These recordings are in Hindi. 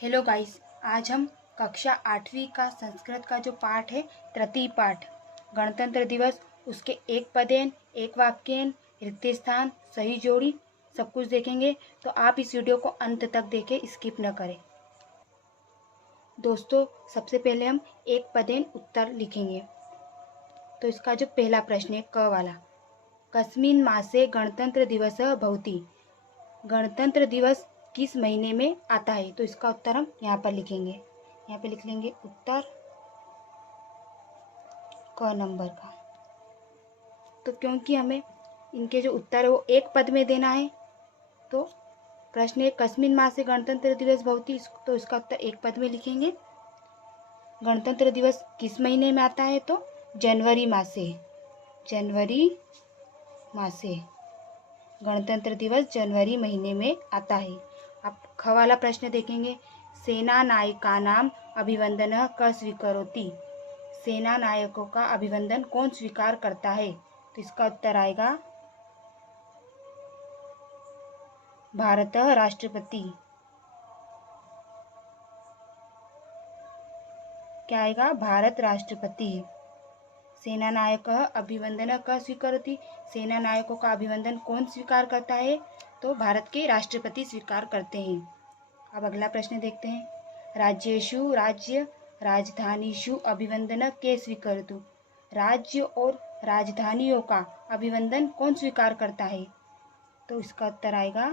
हेलो गाइस, आज हम कक्षा 8वीं का संस्कृत का जो पाठ है तृतीय पाठ गणतंत्र दिवस, उसके एक पदेन, एक वाक्यन, रिक्त स्थान, सही जोड़ी सब कुछ देखेंगे। तो आप इस वीडियो को अंत तक देखें, स्किप न करें। दोस्तों, सबसे पहले हम एक पदेन उत्तर लिखेंगे। तो इसका जो पहला प्रश्न है क वाला, कस्मिन मासे गणतंत्र दिवस भवति, गणतंत्र दिवस किस महीने में आता है। तो इसका उत्तर हम यहाँ पर लिखेंगे। यहाँ पे लिख लेंगे उत्तर क नंबर का। तो क्योंकि हमें इनके जो उत्तर है वो एक पद में देना है, तो प्रश्न है कस्मिन माह से गणतंत्र दिवस भवति, तो इसका उत्तर एक पद में लिखेंगे। गणतंत्र दिवस किस महीने में आता है, तो जनवरी माह से, जनवरी माह से गणतंत्र दिवस जनवरी महीने में आता है। अब ख वाला प्रश्न देखेंगे, सेना नायकानां अभिवंदनः क स्वीकरोति, सेना नायकों का अभिवंदन कौन स्वीकार करता है। तो इसका उत्तर आएगा भारतः राष्ट्रपति। क्या आएगा, भारत राष्ट्रपति। सेना नायक अभिवंदन क स्वीकरोति, सेना नायकों का अभिवंदन कौन स्वीकार करता है, तो भारत के राष्ट्रपति स्वीकार करते हैं। अब अगला प्रश्न देखते हैं, राज्येषु राज्य राजधानीषु अभिवंदन के स्वीकरोतु, राज्य और राजधानियों का अभिवंदन कौन स्वीकार करता है। तो इसका उत्तर आएगा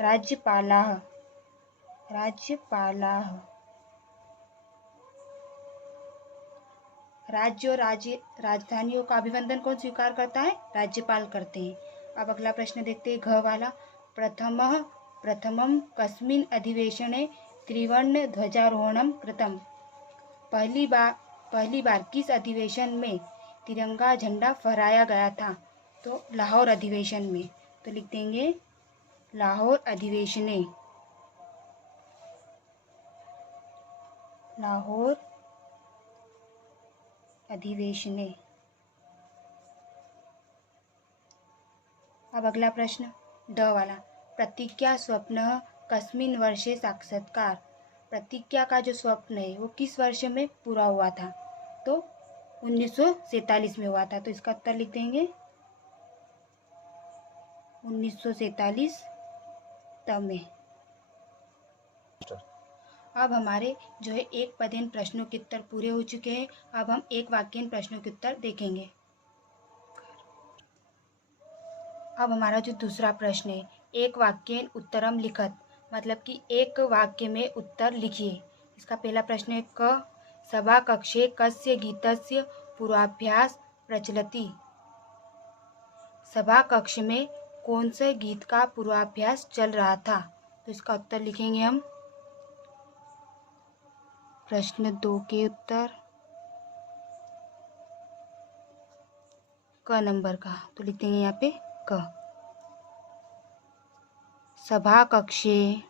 राज्यपालाः, राज्यपालाः। राज्य और राजधानियों का अभिवंदन कौन स्वीकार करता है, राज्यपाल करते हैं। अब अगला प्रश्न देखते हैं घ वाला, प्रथमं कस्मिन् अधिवेशने त्रिवर्ण ध्वजारोहणं कृतम्, पहली बार किस अधिवेशन में तिरंगा झंडा फहराया गया था। तो लाहौर अधिवेशन में। तो लिख देंगे लाहौर अधिवेशने, लाहौर अधिवेशने। अब अगला प्रश्न ड वाला, प्रतिज्ञा स्वप्न कस्मिन् वर्षे साक्षात्कार, प्रतिज्ञा का जो स्वप्न है वो किस वर्ष में पूरा हुआ था। तो 1947 में हुआ था। तो इसका उत्तर लिख देंगे 1947 तब में। अब हमारे जो है एक पदेन प्रश्नों के उत्तर पूरे हो चुके हैं। अब हम एक वाक्यन प्रश्नों के उत्तर देखेंगे। अब हमारा जो दूसरा प्रश्न है, एक वाक्यन उत्तरम लिखत, मतलब कि एक वाक्य में उत्तर लिखिए। इसका पहला प्रश्न है क सभा कक्षे कस्य गीतस्य पूर्वाभ्यास प्रचलति, सभा कक्ष में कौन से गीत का पूर्वाभ्यास चल रहा था। तो इसका उत्तर लिखेंगे हम प्रश्न 2 के उत्तर क नंबर का। तो लिख देंगे यहाँ पे क, सभा कक्षे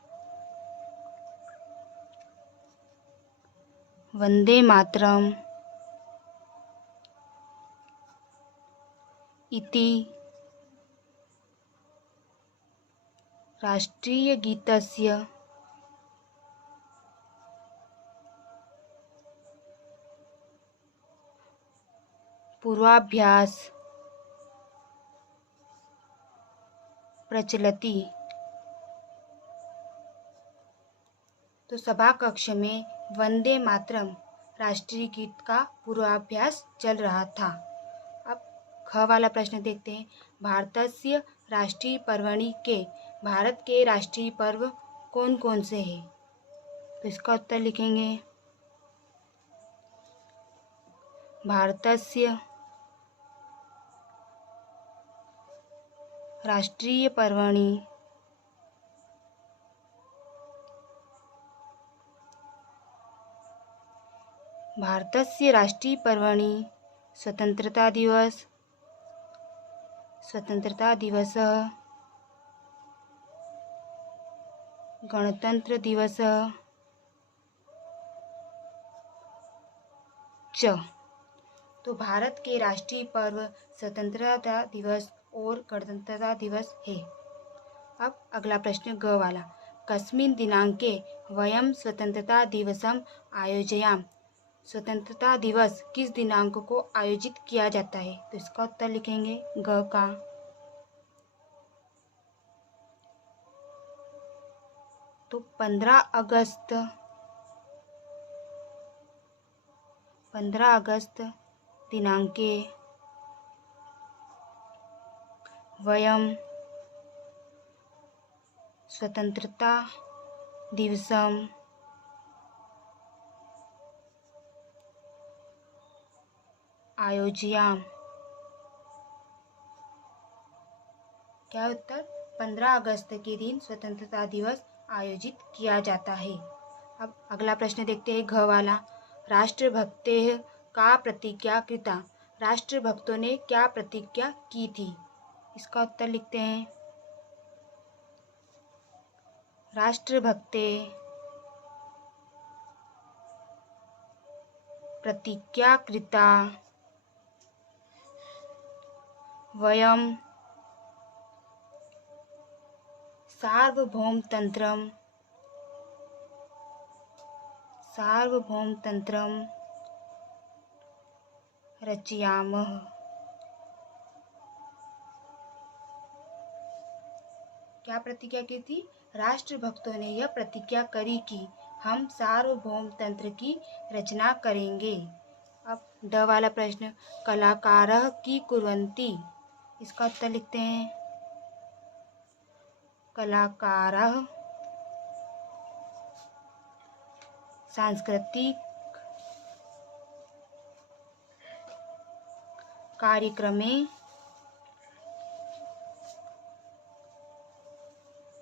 वंदे मातरम इति राष्ट्रीय गीतस्य पूर्वाभ्यास प्रचलति। तो सभा कक्ष में वंदे मातरम राष्ट्रीय गीत का पूर्वाभ्यास चल रहा था। अब ख वाला प्रश्न देखते हैं, भारतस्य राष्ट्रीय पर्वणि के, भारत के राष्ट्रीय पर्व कौन कौन से हैं। तो इसका उत्तर लिखेंगे भारतस्य राष्ट्रीय पर्वणि भारतस्य राष्ट्रीय पर्वणि स्वतंत्रता दिवस, स्वतंत्रता दिवस, गणतंत्र दिवस च। तो भारत के राष्ट्रीय पर्व स्वतंत्रता दिवस और गणतंत्रता दिवस है। अब अगला प्रश्न ग वाला, कस्मिन् दिनाङ्के वयं स्वतंत्रता दिवसम आयोजयाम। स्वतंत्रता दिवस किस दिनांक को आयोजित किया जाता है? तो इसका उत्तर लिखेंगे ग का। तो 15 अगस्त दिनांके वयं स्वतंत्रता दिवसम आयोजयाम। क्या उत्तर? 15 अगस्त के दिन स्वतंत्रता दिवस आयोजित किया जाता है। अब अगला प्रश्न देखते हैं, घ वाला। राष्ट्रभक्तेः का प्रतिज्ञा कृता। राष्ट्रभक्तों ने क्या प्रतिज्ञा की थी? इसका उत्तर लिखते हैं। राष्ट्रभक्ते प्रतिज्ञा कृता वयं सार्वभौमतंत्रं रचयामः। क्या प्रतिज्ञा की थी? राष्ट्रभक्तों ने यह प्रतिज्ञा करी कि हम सार्वभौम तंत्र की रचना करेंगे। अब ड वाला प्रश्न, कलाकारः की कुर्वन्ति। इसका उत्तर लिखते हैं। कलाकारः सांस्कृतिक कार्यक्रमे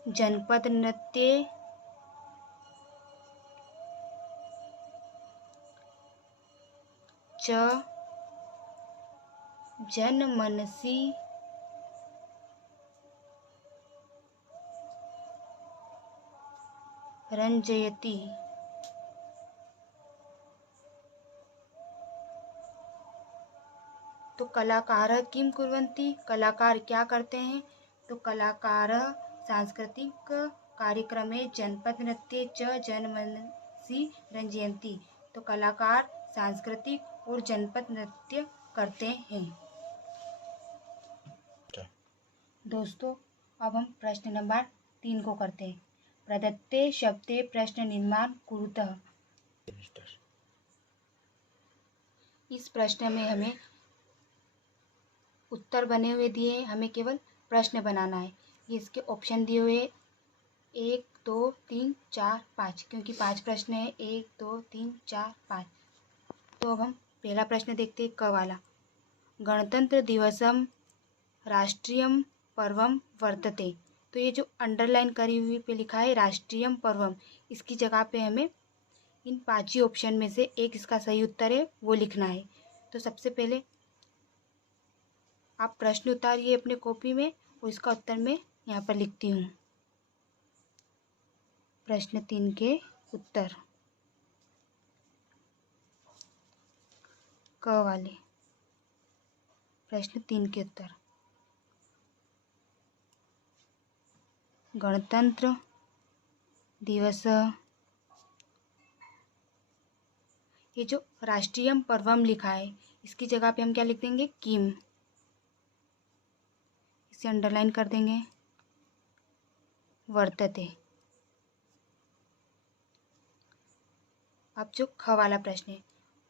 जनपद नृत्ये च जनमनसि रंजयति। तो कलाकारः किम कुर्वन्ति, कलाकार क्या करते हैं? तो कलाकारः सांस्कृतिक कार्यक्रमे जनपद नृत्ये च जनमनसि रंजयन्ति। तो कलाकार सांस्कृतिक और जनपद नृत्य करते हैं। दोस्तों, अब हम प्रश्न नंबर 3 को करते हैं। प्रदत्ते शब्दे प्रश्न निर्माण कुरुतः। इस प्रश्न में हमें उत्तर बने हुए दिए हैं, हमें केवल प्रश्न बनाना है। ये इसके ऑप्शन दिए हुए 1 2 3 4 5, क्योंकि 5 प्रश्न है। 1 2 3 4 5। तो अब हम पहला प्रश्न देखते हैं, क वाला। गणतंत्र दिवसम राष्ट्रीयम पर्वम वर्तते। तो ये जो अंडरलाइन करी हुई पे लिखा है राष्ट्रीयम पर्वम, इसकी जगह पे हमें इन 5 ही ऑप्शन में से एक इसका सही उत्तर है वो लिखना है। तो सबसे पहले आप प्रश्न उतारिए अपने कॉपी में और इसका उत्तर मैं यहाँ पर लिखती हूँ। प्रश्न 3 के उत्तर, क वाले प्रश्न 3 के उत्तर। गणतंत्र दिवस, ये जो राष्ट्रीयम पर्वम लिखा है इसकी जगह पे हम क्या लिख देंगे? किम। इसे अंडरलाइन कर देंगे। वर्तते। अब जो ख वाला प्रश्न है,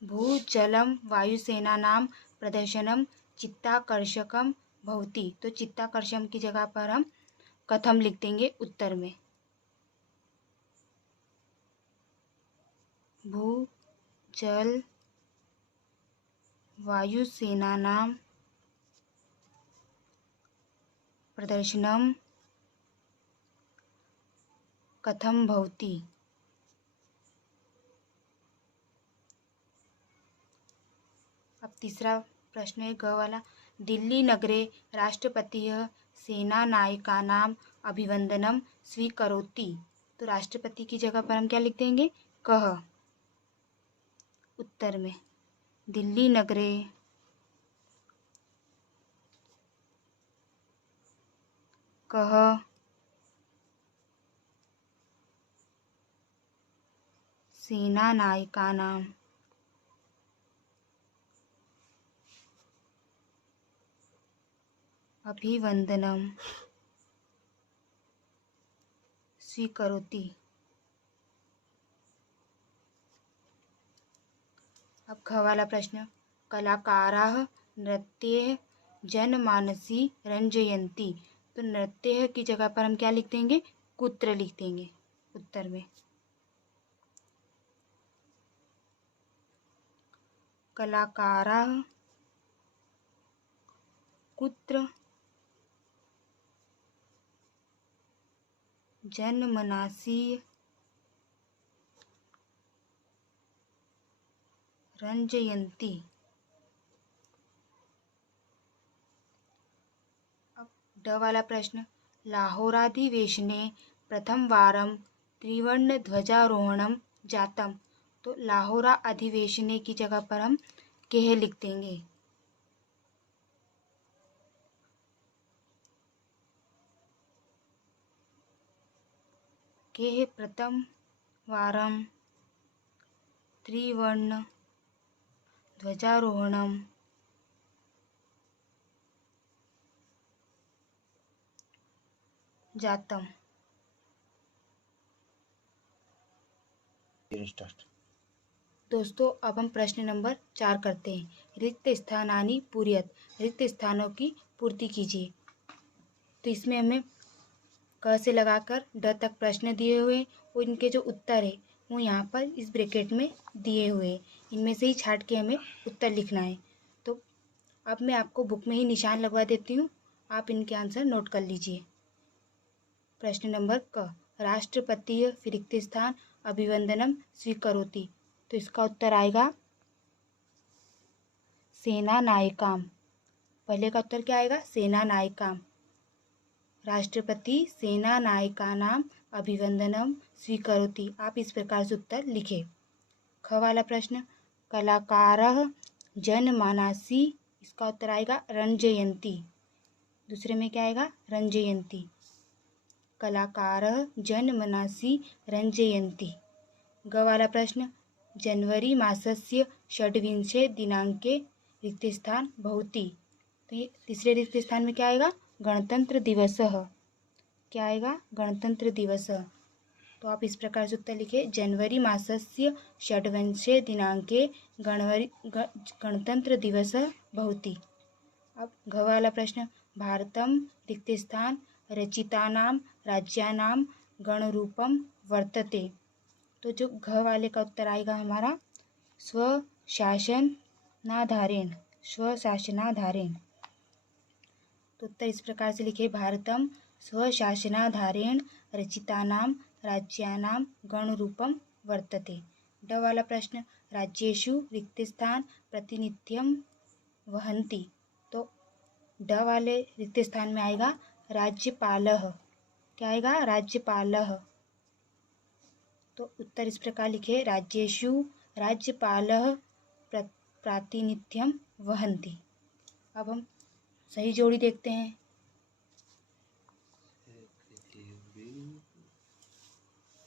भू जलम वायुसेनानां प्रदर्शनम चित्ताकर्षकम भवति। तो चित्ताकर्षम की जगह पर हम कथम लिख देंगे उत्तर में। भू जल वायुसेनानां प्रदर्शनम कथम भवति। अब तीसरा प्रश्न है ग वाला, दिल्ली नगरे राष्ट्रपतिः सेनानायकानां अभिवंदनम स्वीकरोति। तो राष्ट्रपति की जगह पर हम क्या लिख देंगे? कः उत्तर में। दिल्ली नगरे कः सेनानायकानां अभिवंदनं स्वीकरोति। अब ख वाला प्रश्न, कलाकाराः नृत्ये जनमानसी रंजयन्ति। तो नृत्य की जगह पर हम क्या लिख देंगे, कुत्र लिख देंगे उत्तर में। कलाकाराः कुत्र जनमनासी रंजयन्ति। अब ड वाला प्रश्न, लाहोराधिवेशने प्रथमवारं त्रिवर्णध्वजारोहणं जातम्। तो लाहोरा अधिवेशने की जगह पर हम केह लिख देंगे। केह प्रथम वारं त्रिवर्ण ध्वजारोहणं जातम्। दोस्तों अब हम प्रश्न नंबर 4 करते हैं। रिक्त स्थानानि पूरयत। रिक्त स्थानों की पूर्ति कीजिए। तो इसमें हमें क से लगाकर ड तक प्रश्न दिए हुए और इनके जो उत्तर है वो यहाँ पर इस ब्रैकेट में दिए हुए हैं। इनमें से ही छांट के हमें उत्तर लिखना है। तो अब मैं आपको बुक में ही निशान लगवा देती हूँ, आप इनके आंसर नोट कर लीजिए। प्रश्न नंबर क, राष्ट्रपतीय रिक्त स्थान अभिवंदनम स्वीकरोति। तो इसका उत्तर आएगा सेनानायकाम। पहले का उत्तर क्या आएगा, सेनानायकाम। राष्ट्रपति सेनानायकानां अभिवंदनम स्वीकरोति। आप इस प्रकार से उत्तर लिखें। ख वाला प्रश्न, कलाकारः जनमानसी। इसका उत्तर आएगा रंजयन्ति। दूसरे में क्या आएगा, रंजयन्ति। कलाकारः जनमनसि रंजयन्ति। ग वाला प्रश्न, जनवरी मासस्य षड्विंशे दिनांके रिक्त स्थान भवति। तो ये तीसरे रिक्त स्थान में क्या आएगा, गणतंत्र दिवसः। क्या आएगा, गणतंत्र दिवसः। तो आप इस प्रकार से उत्तर लिखिए, जनवरी मासस्य षड्विंशे दिनांके गणतंत्र दिवसः भवति। अब घ वाला प्रश्न, भारतं रिक्त स्थान रचितानां राज्यानां गणरूपं वर्तते। तो जो घ वाले का उत्तर आएगा हमारा स्वशासनाधारेण। स्वशासनाधारेण। तो उत्तर इस प्रकार से लिखे, भारतं स्वशासनाधारेण रचितानां राज्यानां गणरूपं वर्तते। ड वाला प्रश्न, राज्येषु रिक्त स्थान प्रतिनिध्यं वहन्ति। तो ड वाले रिक्त स्थान में आएगा राज्यपालः। क्या आएगा, राज्यपालः। तो उत्तर इस प्रकार लिखे, राज्येषु राज्यपालः प्रातिनिध्यं वहन्ति। अब हम सही जोड़ी देखते हैं।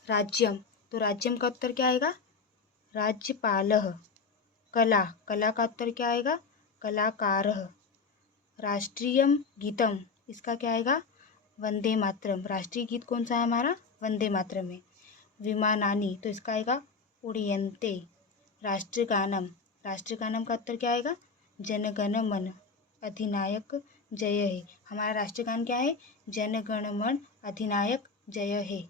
राज्यम, तो राज्यम का उत्तर क्या आएगा, राज्यपालः। कला, कला का उत्तर क्या आएगा, कलाकारः। राष्ट्रीयम गीतम, इसका क्या आएगा, वंदे मातरम। राष्ट्रीय गीत कौन सा है हमारा, वंदे मातरम है। विमानानि, तो इसका आएगा उड़यन्ते। राष्ट्रगानम, राष्ट्रगानम का उत्तर क्या आएगा, जनगण मन अधिनायक जय हे। हमारा राष्ट्रगान क्या है, जनगण मन अधिनायक जय हे।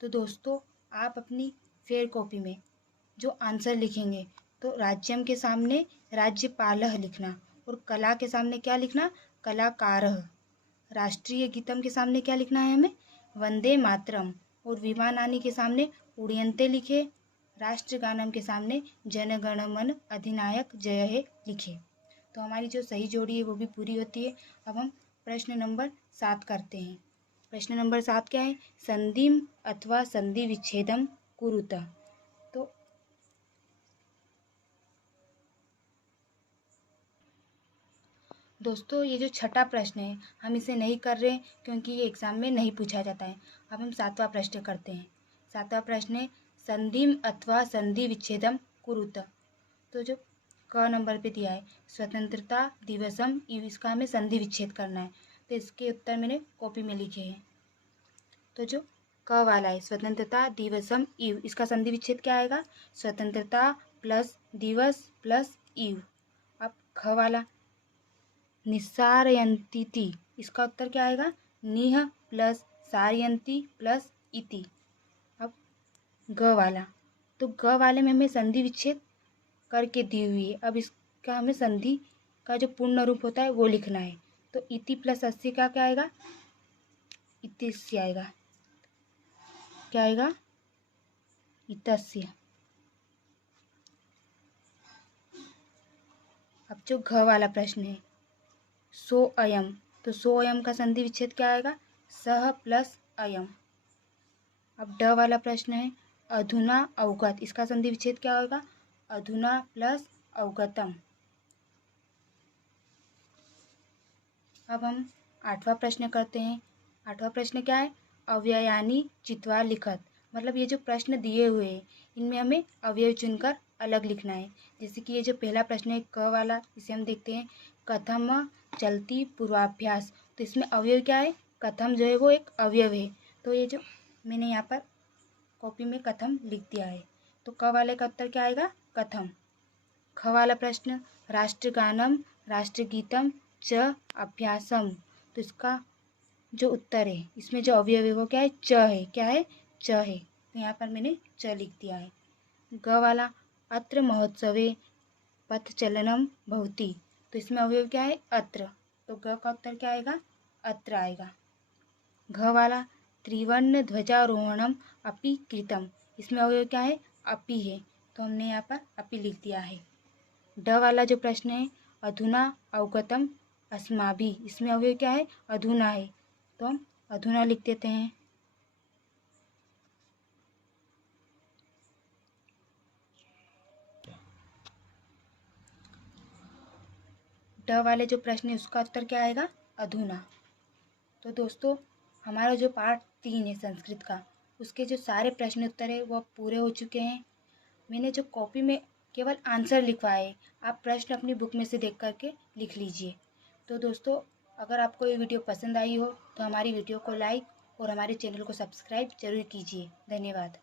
तो दोस्तों आप अपनी फेयर कॉपी में जो आंसर लिखेंगे तो राज्यम के सामने राज्यपालः लिखना और कला के सामने क्या लिखना, कलाकारः। राष्ट्रीय गीतम के सामने क्या लिखना है हमें, वंदे मातरम। और विमानानि के सामने उड़यन्ते लिखे। राष्ट्रगानम के सामने जनगण मन अधिनायक जय हे लिखे। तो हमारी जो सही जोड़ी है वो भी पूरी होती है। अब हम प्रश्न नंबर 7 करते हैं। प्रश्न नंबर 7 क्या है, संधिम अथवा संधि विच्छेदम कुरुत। तो दोस्तों ये जो छठा प्रश्न है हम इसे नहीं कर रहे हैं क्योंकि ये एग्ज़ाम में नहीं पूछा जाता है। अब हम 7वां प्रश्न करते हैं। 7वां प्रश्न है संधिम अथवा संधि विच्छेदम कुरुत। तो जो क नंबर पे दिया है स्वतंत्रता दिवसम, इसका हमें संधि विच्छेद करना है, तो इसके उत्तर मैंने कॉपी में लिखे हैं। तो जो क वाला है स्वतंत्रता दिवसम इव, इसका संधि विच्छेद क्या आएगा? स्वतंत्रता प्लस दिवस प्लस इव। अब ख वाला निस्सारयन्तीति, इसका उत्तर क्या आएगा? निह प्लस सारयन्ती प्लस इति। अब ग वाला, तो ग वाले में हमें संधि विच्छेद करके दी हुई है। अब इसका हमें संधि का जो पूर्ण रूप होता है वो लिखना है। तो इति प्लस अस्य का क्या आएगा? इतिस्य आएगा। क्या आएगा? इतस्य। अब जो घ वाला प्रश्न है सो अयम, तो सो अयम का संधि विच्छेद क्या आएगा? सह प्लस अयम। अब ड वाला प्रश्न है अधुना अवगत, इसका संधि विच्छेद क्या होगा? अधुना प्लस अवगतम। अब हम 8वां प्रश्न करते हैं। 8वां प्रश्न क्या है? अव्ययानी चित्वा लिखत, मतलब ये जो प्रश्न दिए हुए हैं इनमें हमें अवयव चुनकर अलग लिखना है। जैसे कि ये जो पहला प्रश्न है क वाला, इसे हम देखते हैं कथम चलती पूर्वाभ्यास, तो इसमें अवयव क्या है? कथम जो है वो एक अवयव है। तो ये जो मैंने यहाँ पर कॉपी में कथम लिख दिया है, तो क वाले का उत्तर क्या आएगा? कथम। ख वाला प्रश्न राष्ट्रगानम राष्ट्रगीतम च अभ्यासम, तो इसका जो उत्तर है इसमें जो अवयव है वो क्या है? च है। क्या है? च है। तो यहाँ पर मैंने च लिख दिया है। ग वाला अत्र महोत्सवे पथचलनम भवति, तो इसमें अवयव क्या है? अत्र, तो ग का उत्तर क्या आएगा? अत्र आएगा। घ वाला त्रिवर्ण ध्वजारोहणम अपि कृतम, इसमें अवयव क्या है? अपि है, तो हमने यहाँ पर अपि लिख दिया है। ड वाला जो प्रश्न है अधुना अवगतम अस्माभि, इसमें अवयव क्या है? अधुना है, तो हम अधुना लिख देते हैं। ड वाले जो प्रश्न है उसका उत्तर क्या आएगा? अधुना। तो दोस्तों हमारा जो पार्ट 3 है संस्कृत का, उसके जो सारे प्रश्न उत्तर है वो पूरे हो चुके हैं। मैंने जो कॉपी में केवल आंसर लिखवाए, आप प्रश्न अपनी बुक में से देख करके लिख लीजिए। तो दोस्तों अगर आपको ये वीडियो पसंद आई हो तो हमारी वीडियो को लाइक और हमारे चैनल को सब्सक्राइब जरूर कीजिए। धन्यवाद।